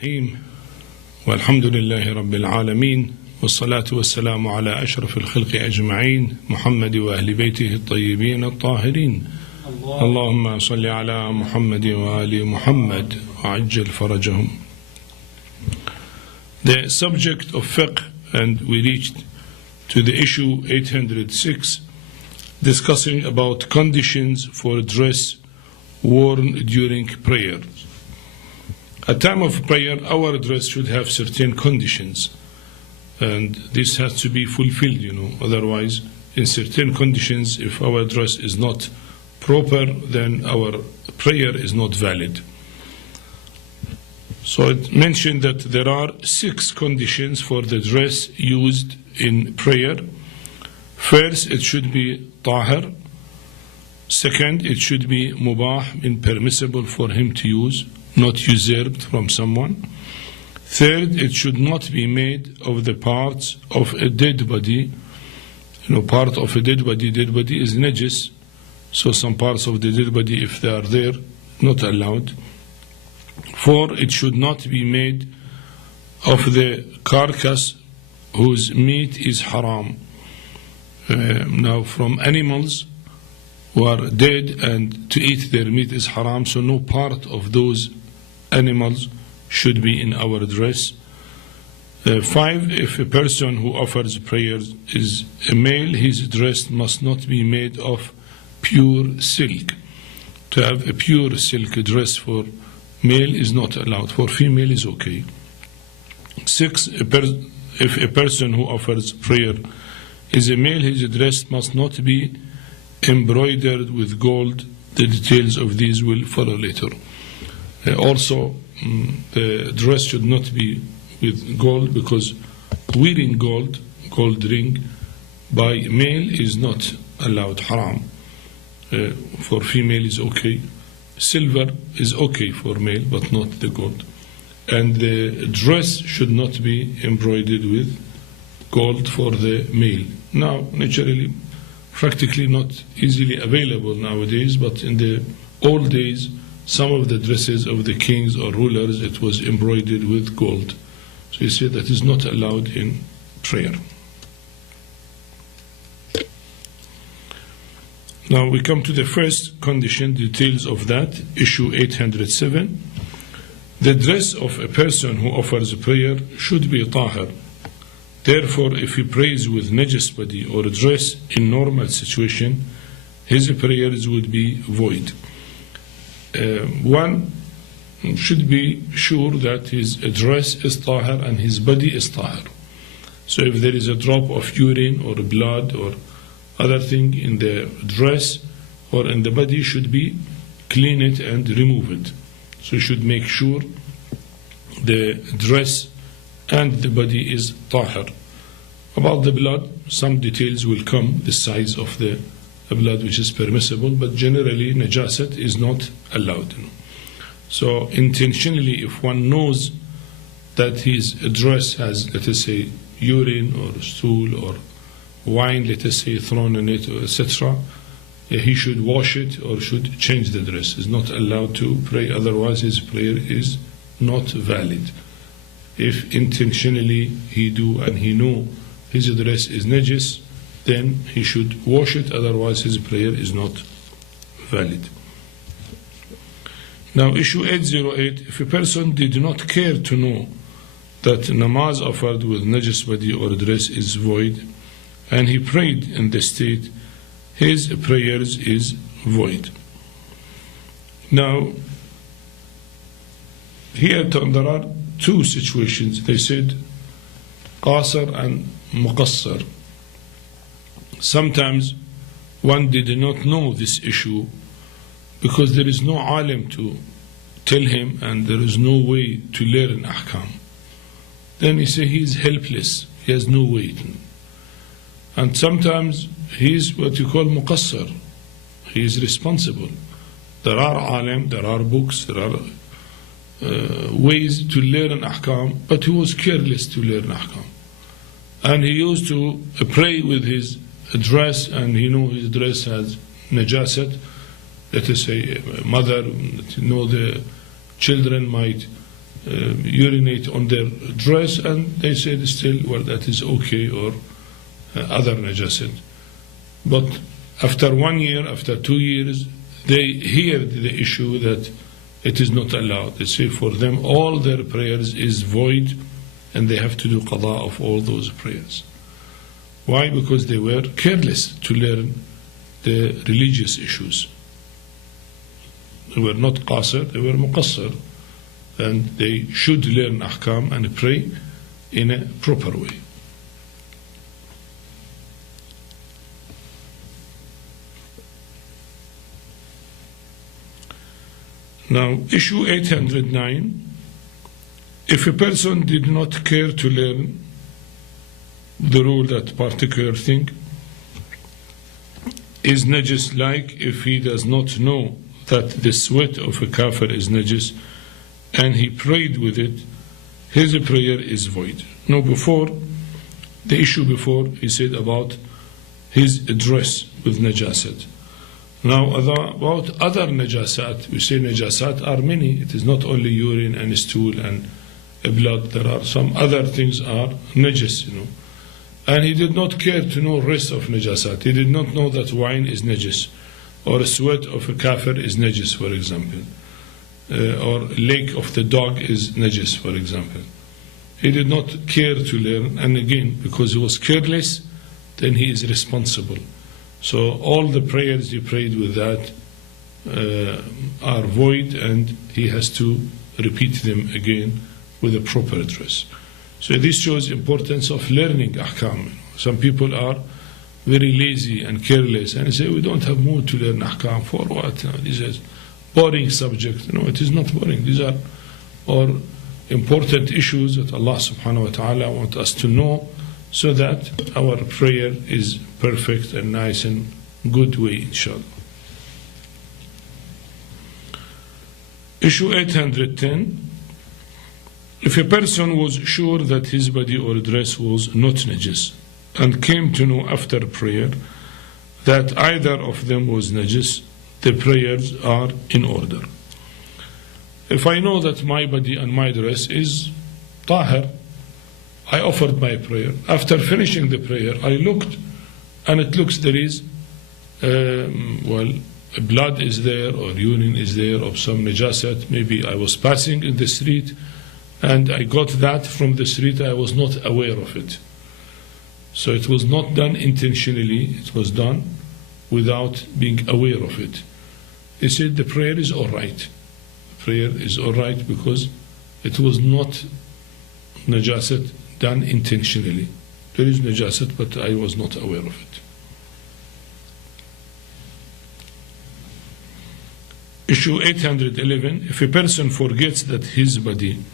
الرحيم والحمد لله رب العالمين والصلاة والسلام على أشرف الخلق أجمعين محمد وأهل بيته الطيبين الطاهرين اللهم صل على محمد وآل محمد وعجل فرجهم. The subject of fiqh, and we reached to the issue 806, discussing about conditions for dress worn during prayer. At time of prayer, our dress should have certain conditions, and this has to be fulfilled, otherwise in certain conditions, if our dress is not proper, then our prayer is not valid. So it mentioned that there are 6 conditions for the dress used in prayer. First, it should be tahir. Second, it should be mubah, permissible for him to use, not usurped from someone. Third, it should not be made of the parts of a dead body. Part of a dead body is najis, so some parts of the dead body, if they are there, not allowed. 4, it should not be made of the carcass whose meat is haram. Now, from animals who are dead, and to eat their meat is haram, so no part of those animals should be in our dress. 5, if a person who offers prayers is a male, his dress must not be made of pure silk. To have a pure silk dress for male is not allowed, for female is okay. 6, if a person who offers prayer is a male, his dress must not be embroidered with gold. The details of these will follow later. Also, the dress should not be with gold, because wearing gold ring, by male is not allowed, haram. For female is okay. Silver is okay for male, but not the gold. And the dress should not be embroidered with gold for the male. Now, naturally, practically not easily available nowadays, but in the old days, some of the dresses of the kings or rulers, it was embroidered with gold. So you see that is not allowed in prayer. Now we come to the first condition, details of that, issue 807. The dress of a person who offers prayer should be tahir. Therefore, if he prays with najis body or dress in normal situation, his prayers would be void. One should be sure that his dress is tahir and his body is tahir. So if there is a drop of urine or blood or other thing in the dress or in the body, should be clean it and remove it. So you should make sure the dress and the body is tahir. About the blood, some details will come, the size of the blood which is permissible, but generally najasat is not allowed. So intentionally, if one knows that his dress has, let us say, urine or stool or wine, let us say, thrown in it, etc., he should wash it or should change the dress. Is not allowed to pray, otherwise his prayer is not valid. If intentionally he do and he know his dress is najis, then he should wash it, otherwise his prayer is not valid. Now, issue 808, if a person did not care to know that namaz offered with najis body or dress is void, and he prayed in the state, his prayers is void. Now, here there are 2 situations. They said qasr and muqassar. Sometimes one did not know this issue because there is no alim to tell him and there is no way to learn ahkam. Then he say he is helpless, he has no way. And sometimes he is what you call muqassar, he is responsible. There are alim, there are books, there are ways to learn ahkam, but he was careless to learn ahkam. And he used to pray with his dress, and he know his dress has najasat. Let us say mother, the children might urinate on their dress, and they said still, well, that is okay, or other najasat. But after 1 year, after 2 years, they hear the issue that it is not allowed. They say for them all their prayers is void, and they have to do qada of all those prayers. Why? Because they were careless to learn the religious issues. They were not qasir, they were muqassir, and they should learn ahkam and pray in a proper way. Now, issue 809, if a person did not care to learn the rule, that particular thing is najis, like if he does not know that the sweat of a kafir is najis and he prayed with it, his prayer is void. Now, before, the issue before, he said about his dress with najasat. Now, about other najasat, we say najasat are many. It is not only urine and stool and blood. There are some other things are najis, And he did not care to know rest of najasat. He did not know that wine is najis, or sweat of a kafir is najis, for example, or leg of the dog is najis, for example. He did not care to learn, and again, because he was careless, then he is responsible. So all the prayers he prayed with that are void, and he has to repeat them again with a proper dress. So this shows importance of learning ahkam. Some people are very lazy and careless, and they say, we don't have mood to learn ahkam. For what? This is boring subject. No, it is not boring. These are all important issues that Allah subhanahu wa ta'ala wants us to know, so that our prayer is perfect and nice and good way, inshallah. Issue 810, if a person was sure that his body or dress was not najis and came to know after prayer that either of them was najis, the prayers are in order. If I know that my body and my dress is tahir, I offered my prayer. After finishing the prayer, I looked, and it looks there is, blood is there, or urine is there, or some najasat. Maybe I was passing in the street, and I got that from the street. I was not aware of it. So it was not done intentionally. It was done without being aware of it. He said the prayer is all right. Prayer is all right because it was not najasat done intentionally. There is najasat, but I was not aware of it. Issue 811, if a person forgets that his body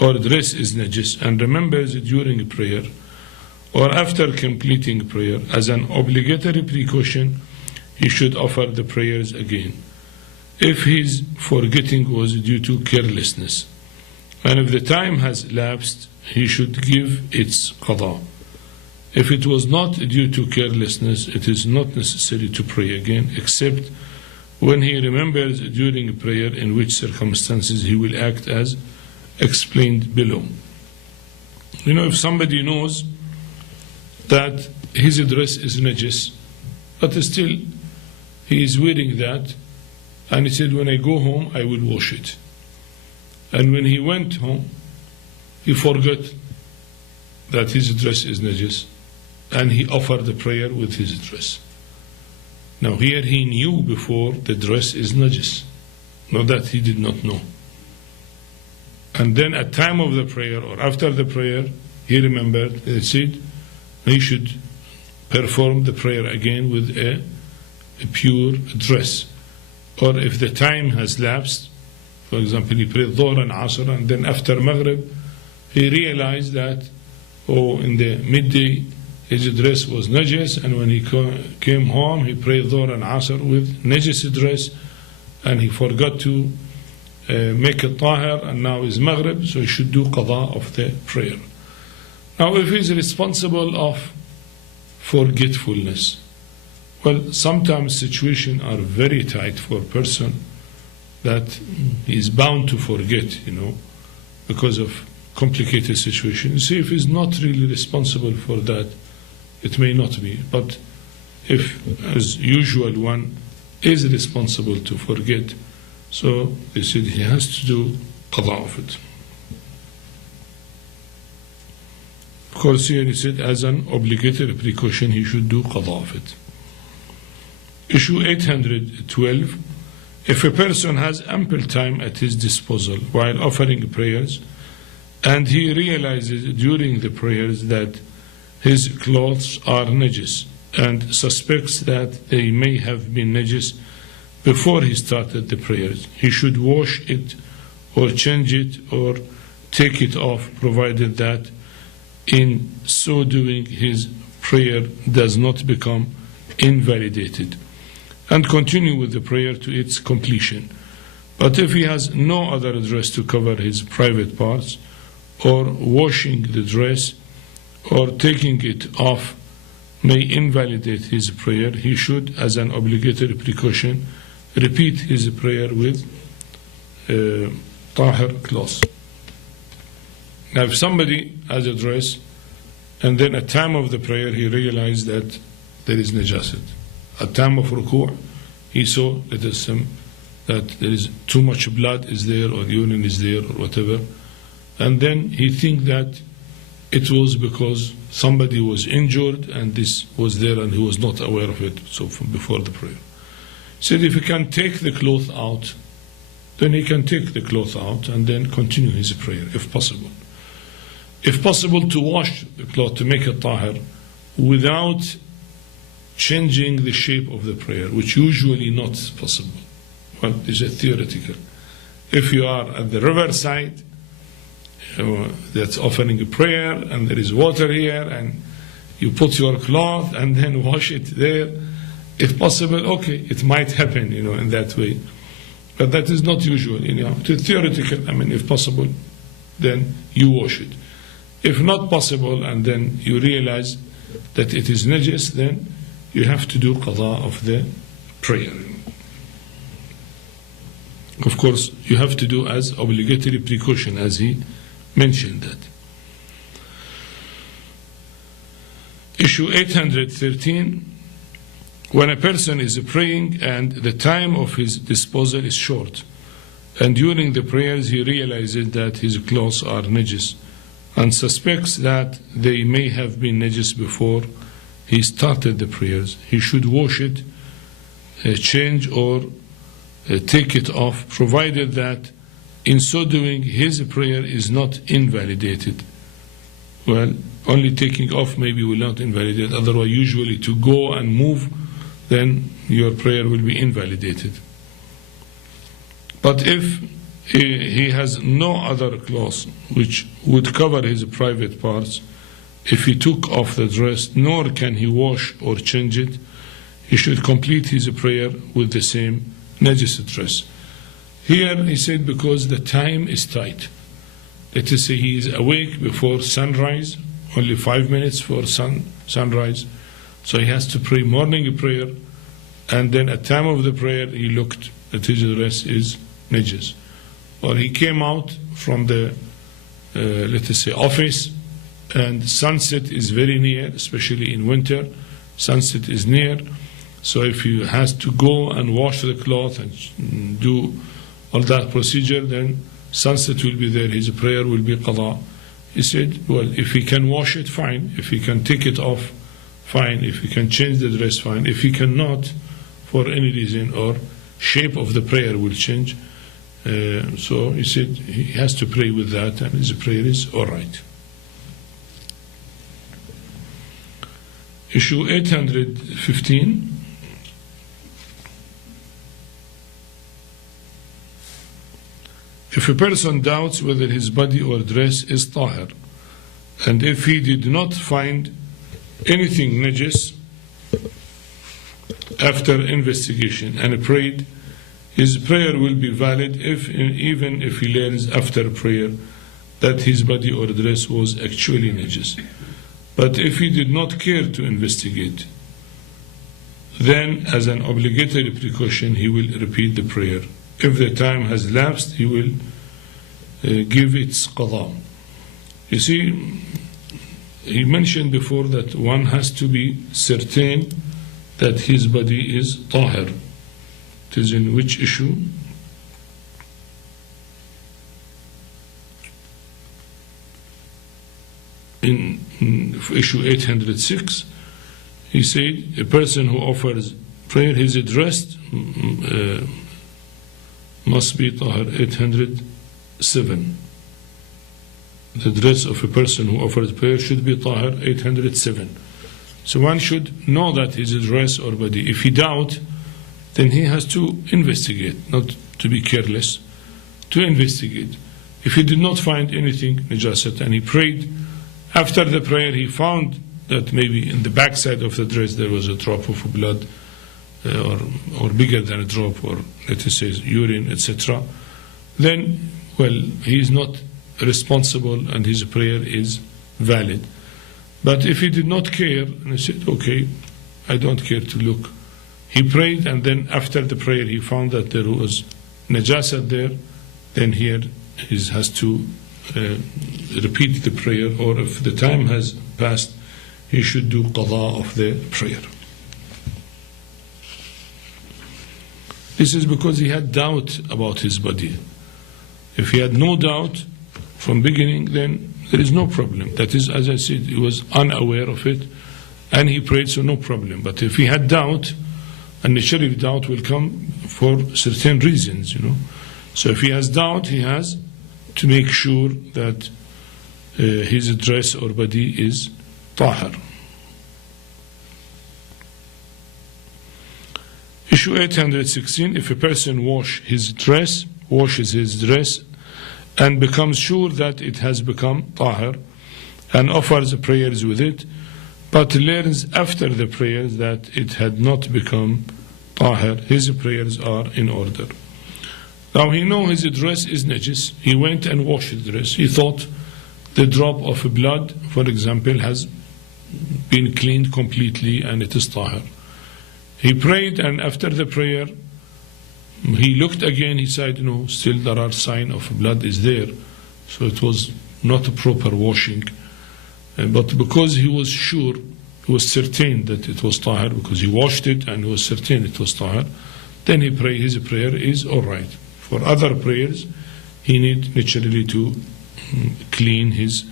or dress is najis and remembers it during prayer or after completing prayer, as an obligatory precaution, he should offer the prayers again. If his forgetting was due to carelessness, and if the time has lapsed, he should give its qada. If it was not due to carelessness, it is not necessary to pray again, except when he remembers during prayer, in which circumstances he will act as explained below. If somebody knows that his dress is najis, but still he is wearing that, and he said, when I go home, I will wash it. And when he went home, he forgot that his dress is najis, and he offered the prayer with his dress. Now here he knew before the dress is najis, not that he did not know. And then at time of the prayer or after the prayer, he remembered, he said, he should perform the prayer again with a pure dress. Or if the time has lapsed, for example, he prayed Dhuhr and Asr, and then after Maghrib, he realized that, in the midday, his dress was najis, and when he came home, he prayed Dhuhr and Asr with najis dress, and he forgot to make it tahir, and now is Maghrib, so he should do qada of the prayer. Now, if he is responsible of forgetfulness, well, sometimes situations are very tight for a person that he is bound to forget, because of complicated situation. See, if he's not really responsible for that, it may not be. But if, as usual, one is responsible to forget, so they said he has to do qada of it. Of course, here he said as an obligatory precaution he should do qada of it. Issue 812. If a person has ample time at his disposal while offering prayers, and he realizes during the prayers that his clothes are najis, and suspects that they may have been najis before he started the prayers, he should wash it or change it or take it off, provided that in so doing his prayer does not become invalidated, and continue with the prayer to its completion. But if he has no other dress to cover his private parts, or washing the dress or taking it off may invalidate his prayer, he should, as an obligatory precaution, repeat his prayer with tahir cloth. Now, if somebody has a dress and then at time of the prayer he realized that there is najasat, at time of ruku' he saw, let us say, that there is too much blood is there, or urine is there, or whatever, and then he think that it was because somebody was injured and this was there and he was not aware of it, so from before the prayer. He said if he can take the cloth out, then he can take the cloth out and then continue his prayer, if possible. If possible, to wash the cloth, to make it tahir, without changing the shape of the prayer, which usually not possible. Well, it's a theoretical. If you are at the riverside, that's offering a prayer, and there is water here, and you put your cloth and then wash it there, if possible, okay, it might happen, in that way. But that is not usual, To theoretical, if possible, then you wash it. If not possible, and then you realize that it is najis, then you have to do qada of the prayer. Of course, you have to do as obligatory precaution, as he mentioned that. Issue 813. When a person is praying and the time of his disposal is short, and during the prayers he realizes that his clothes are najis, and suspects that they may have been najis before he started the prayers, he should wash it, change or take it off, provided that in so doing his prayer is not invalidated. Well, only taking off maybe will not invalidate, otherwise usually to go and move, then your prayer will be invalidated. But if he has no other clothes which would cover his private parts, if he took off the dress, nor can he wash or change it, he should complete his prayer with the same najis dress. Here he said because the time is tight. Let us say he is awake before sunrise, only 5 minutes for sunrise, so he has to pray morning prayer, and then at time of the prayer he looked at his dress is najis. Or he came out from the, let us say, office, and sunset is very near, especially in winter, sunset is near, so if he has to go and wash the cloth and do all that procedure, then sunset will be there, his prayer will be qada. He said, well, if he can wash it, fine. If he can take it off, fine. If he can change the dress, fine. If he cannot, for any reason, or shape of the prayer will change, so he said he has to pray with that, and his prayer is all right. Issue 815. If a person doubts whether his body or dress is tahir, and if he did not find anything najis after investigation and prayed, his prayer will be valid even if he learns after prayer that his body or dress was actually najis. But if he did not care to investigate, then as an obligatory precaution he will repeat the prayer. If the time has lapsed, he will give its qada. You see, he mentioned before that one has to be certain that his body is tahir. It is in which issue? In issue 806, he said a person who offers prayer, his dress must be tahir. 807. The dress of a person who offers prayer should be tahir. 807. So one should know that his dress or body. If he doubt, then he has to investigate, not to be careless, to investigate. If he did not find anything najasat and he prayed, after the prayer he found that maybe in the backside of the dress there was a drop of blood, or bigger than a drop, or let us say urine, etc., then, well, he is not responsible and his prayer is valid. But if he did not care, and he said, okay, I don't care to look. He prayed, and then after the prayer he found that there was najasat there, then here he has to repeat the prayer, or if the time has passed, he should do qada of the prayer. This is because he had doubt about his body. If he had no doubt from beginning, then there is no problem. That is, as I said, he was unaware of it and he prayed, so no problem. But if he had doubt, and naturally doubt will come for certain reasons, So if he has doubt, he has to make sure that his dress or body is tahir. Issue 816, if a person washes his dress and becomes sure that it has become tahir and offers prayers with it, but learns after the prayers that it had not become tahir, his prayers are in order. Now he knows his dress is najis. He went and washed the dress. He thought the drop of blood, for example, has been cleaned completely and it is tahir. He prayed, and after the prayer he looked again. He said, no, still there are signs of blood is there, so it was not a proper washing. But because he was sure, he was certain that it was tahir, because he washed it and he was certain it was tahir, then he prayed. His prayer is all right. For other prayers, he needs naturally to clean his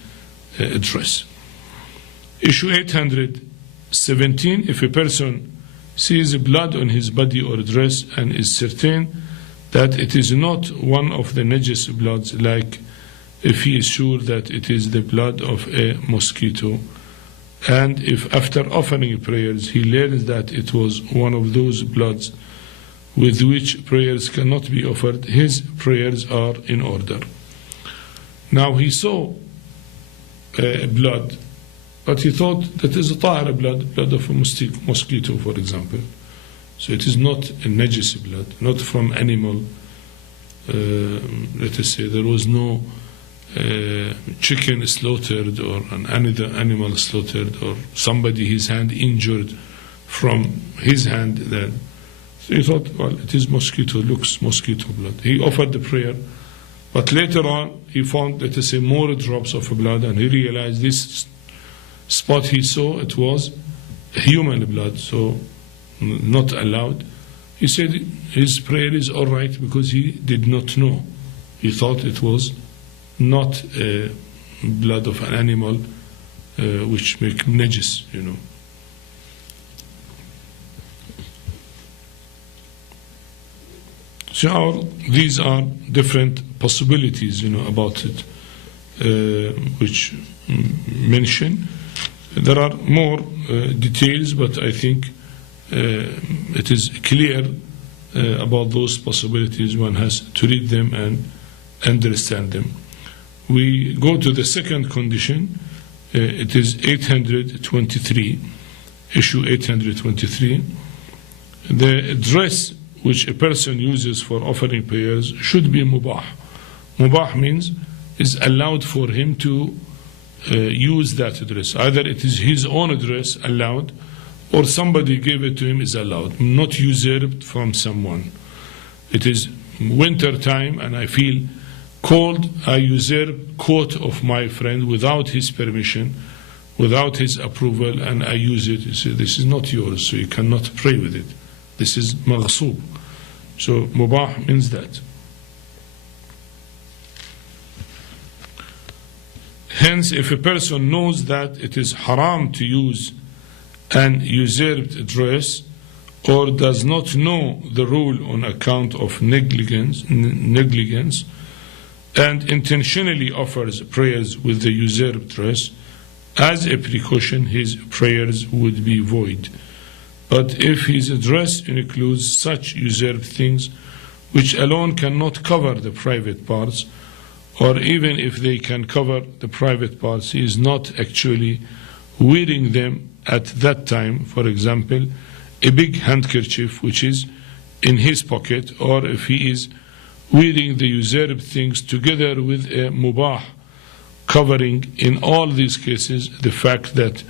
dress. Issue 817, if a person sees blood on his body or dress and is certain that it is not one of the najis bloods, like if he is sure that it is the blood of a mosquito, and if after offering prayers he learns that it was one of those bloods with which prayers cannot be offered, his prayers are in order. Now he saw blood, but he thought that is a tahir blood of a mosquito, for example. So it is not a najis blood, not from animal. Let us say there was no chicken slaughtered or another animal slaughtered, or somebody his hand injured from his hand. Then so he thought, well, it is mosquito, looks mosquito blood. He offered the prayer, but later on he found, let us say, more drops of blood, and he realized this spot he saw, it was human blood, so not allowed. He said his prayer is all right because he did not know. He thought it was not blood of an animal which make najis, So these are different possibilities, about it, which mention. There are more details, but I think it is clear about those possibilities. One has to read them and understand them. We go to the second condition. It is 823, issue 823. The dress which a person uses for offering prayers should be mubah. Mubah means is allowed for him to use that dress. Either it is his own dress, allowed, or somebody gave it to him, is allowed, not usurped from someone. It is winter time and I feel called a usurped coat of my friend without his permission, without his approval, and I use it. You say, this is not yours, so you cannot pray with it. This is maghsub. So mubah means that. Hence, if a person knows that it is haram to use an usurped dress, or does not know the rule on account of negligence, and intentionally offers prayers with the usurped dress, as a precaution, his prayers would be void. But if his dress includes such usurped things which alone cannot cover the private parts, or even if they can cover the private parts, he is not actually wearing them at that time. For example, a big handkerchief which is in his pocket, or if he is wearing the usurped things together with a mubah covering. In all these cases, the fact that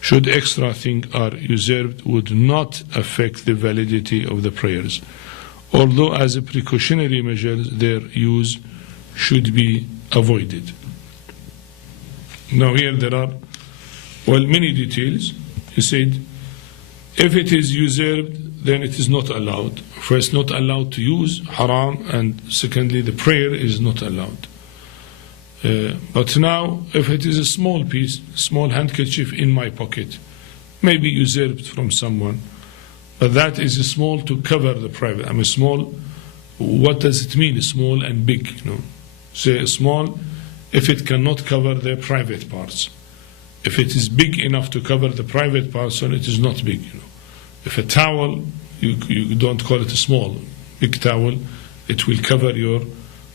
should extra things are usurped would not affect the validity of the prayers, although as a precautionary measure their use should be avoided. Now here there are many details. He said, if it is usurped, then it is not allowed. First, not allowed to use, haram, and secondly, the prayer is not allowed. But now, if it is a small piece, small handkerchief in my pocket, maybe usurped from someone, but that is small to cover the private. I mean, small, what does it mean, small and big? You know, say small if it cannot cover the private parts. If it is big enough to cover the private parts, then it is not big. You know, if a towel, you don't call it a small, big towel, it will cover your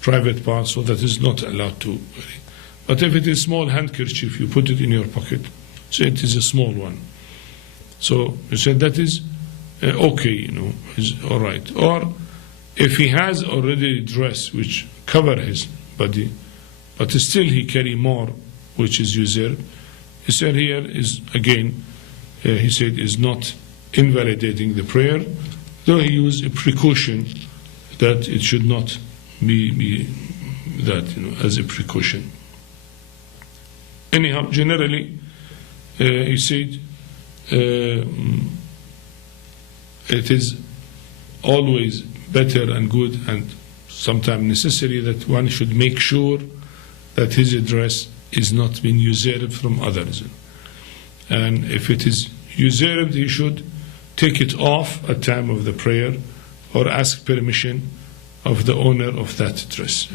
private parts, so that is not allowed to. But if it is small handkerchief, you put it in your pocket, so it is a small one. So you said that is okay, you know, is all right. Or if he has already a dress which cover his body, but still he carry more, which is usurped, he said here is again, he said is not invalidating the prayer, though he used a precaution that it should not be that, you know, as a precaution. Anyhow, generally, he said it is always better and good and sometimes necessary that one should make sure that his dress is not being usurped from others. And if it is usurped, he should take it off at time of the prayer or ask permission of the owner of that dress.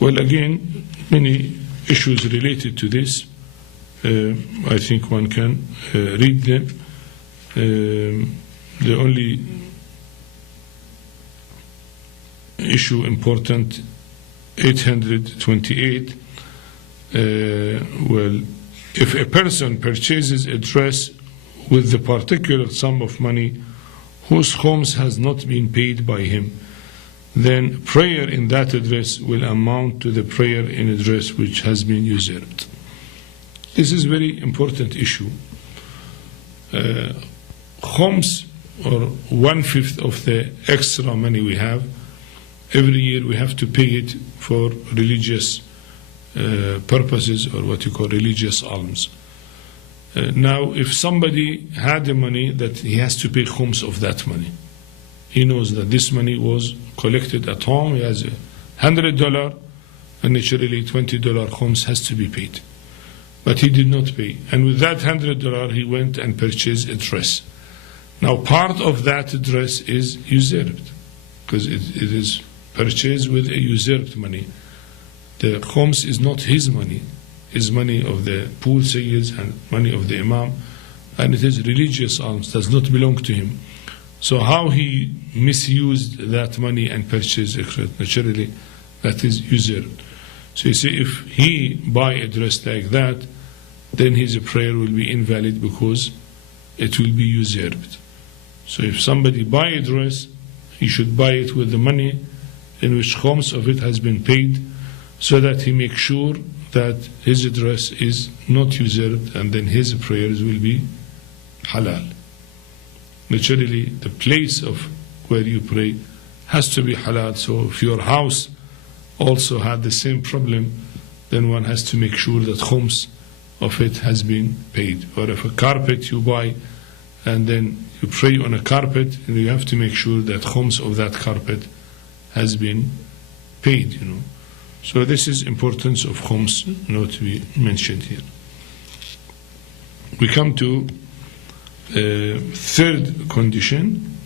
Well, again, many issues related to this. I think one can read them. The only issue important, 828, well, if a person purchases a dress with the particular sum of money whose khums has not been paid by him, then prayer in that dress will amount to the prayer in a dress which has been usurped. This is a very important issue. Khums, or 1/5 of the extra money we have, every year we have to pay it for religious purposes, or what you call religious alms. Now, if somebody had the money that he has to pay khums of that money, he knows that this money was collected at home, he has $100, and naturally $20 khums has to be paid. But he did not pay. And with that $100, he went and purchased a dress. Now, part of that dress is usurped, because it is purchased with a usurped money. The khums is not his money, it's money of the pool sayyids and money of the Imam, and it is religious alms, does not belong to him. So how he misused that money and purchased it, naturally, that is usurped. So you see, if he buy a dress like that, then his prayer will be invalid because it will be usurped. So if somebody buy a dress, he should buy it with the money in which khums of it has been paid, so that he makes sure that his dress is not usurped, and then his prayers will be halal. Naturally, the place of where you pray has to be halal. So if your house also had the same problem, then one has to make sure that khums of it has been paid. Or if a carpet you buy and then you pray on a carpet, you have to make sure that khums of that carpet has been paid, So this is importance of khums, to be mentioned here. We come to third condition,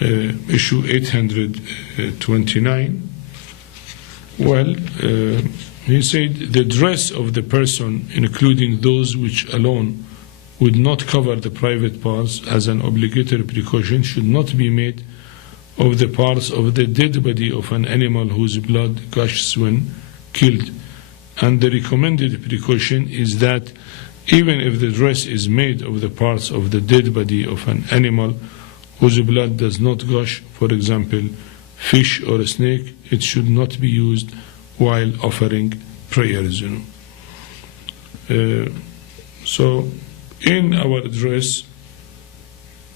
issue 829. Well, he said the dress of the person, including those which alone would not cover the private parts as an obligatory precaution, should not be made of the parts of the dead body of an animal whose blood gushes when killed. And the recommended precaution is that even if the dress is made of the parts of the dead body of an animal whose blood does not gush, for example, fish or a snake, it should not be used while offering prayers. So in our dress,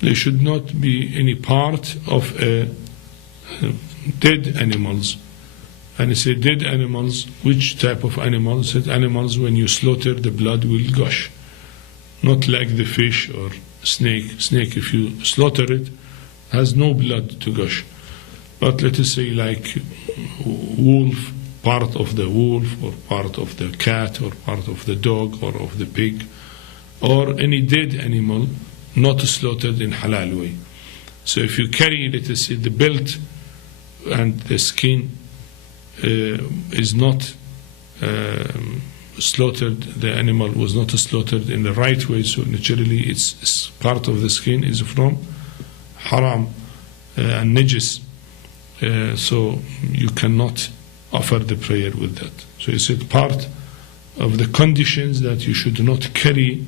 there should not be any part of dead animals. And he said dead animals, which type of animals? He said animals when you slaughter, the blood will gush. Not like the fish or snake. Snake, if you slaughter it, has no blood to gush. But let us say like wolf, part of the wolf, or part of the cat, or part of the dog, or of the pig, or any dead animal not slaughtered in halal way. So if you carry, let us say, the belt and the skin is not slaughtered, the animal was not slaughtered in the right way, so naturally it's part of the skin is from haram and najis, so you cannot offer the prayer with that. So it's a part of the conditions that you should not carry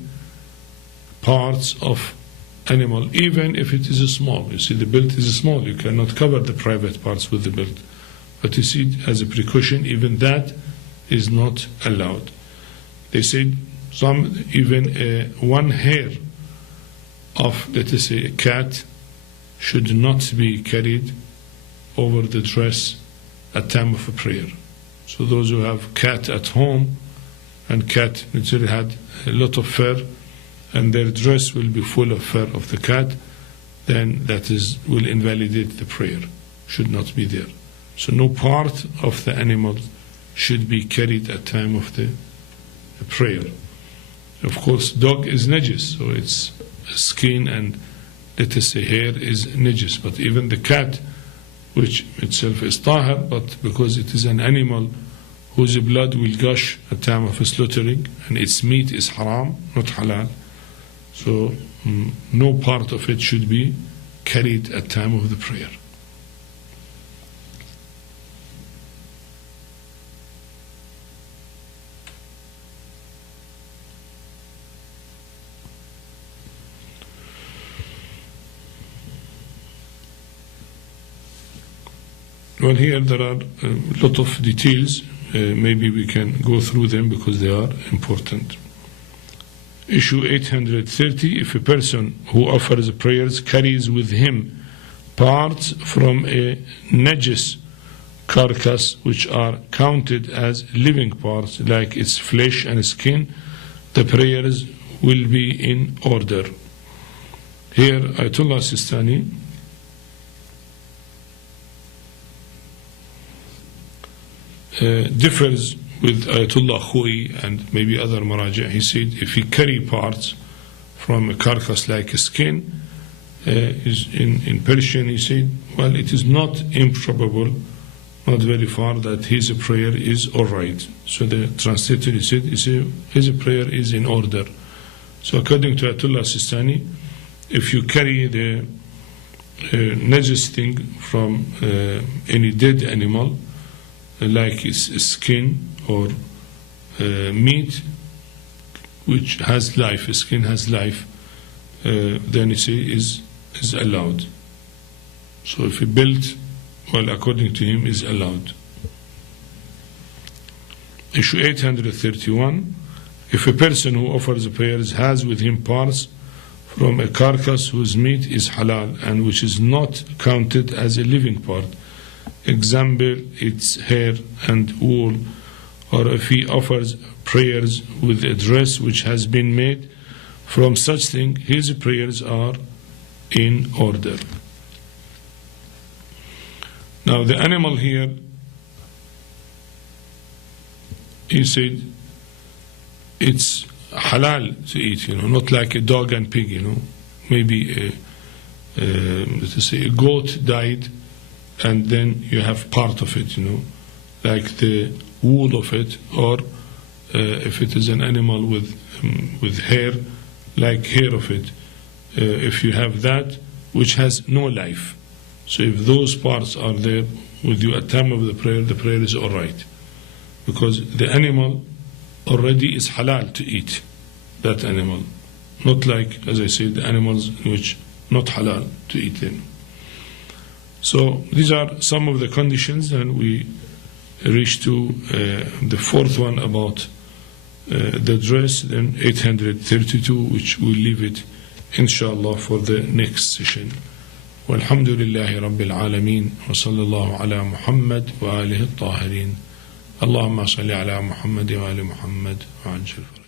parts of animal, even if it is small. You see, the belt is small, you cannot cover the private parts with the belt. But you see, as a precaution, even that is not allowed. They said some, even one hair of, let us say, a cat should not be carried over the dress at time of a prayer. So those who have cat at home, and cat naturally had a lot of fur, and their dress will be full of fur of the cat, then that will invalidate the prayer. Should not be there. So no part of the animal should be carried at time of the prayer. Of course, dog is najis, so its skin and, let us say, hair is najis. But even the cat, which itself is tahir, but because it is an animal whose blood will gush at time of slaughtering, and its meat is haram, not halal, so no part of it should be carried at time of the prayer. Well, here there are a lot of details. Maybe we can go through them because they are important. Issue 830, if a person who offers prayers carries with him parts from a najis carcass which are counted as living parts, like its flesh and skin, the prayers will be in order. Here, Ayatullah Al-Sistani differs with Ayatullah Khoi and maybe other maraja. He said if you carry parts from a carcass like a skin, in Persian he said, well, it is not improbable, not very far, that his prayer is alright. So the translator he said his prayer is in order. So according to Ayatullah Sistani, if you carry the najis thing from any dead animal, like its skin or meat which has life, skin has life, then you see is allowed. So if he built, well, according to him, is allowed. Issue 831, if a person who offers prayers has with him parts from a carcass whose meat is halal and which is not counted as a living part, example its hair and wool, or if he offers prayers with a dress which has been made from such thing, his prayers are in order. Now the animal here, he said it's halal to eat, not like a dog and pig, maybe let's say a goat died and then you have part of it, like the wool of it, or if it is an animal with hair, like hair of it, if you have that which has no life. So if those parts are there with you at time of the prayer is all right, because the animal already is halal to eat, that animal, not like, as I said, the animals which not halal to eat them. So these are some of the conditions, and we reach to the fourth one about the dress, then 832, which we'll leave it inshallah for the next session. والحمد لله رب العالمين وصلى الله على محمد وآله الطاهرين اللهم صل على محمد وآل محمد وعجل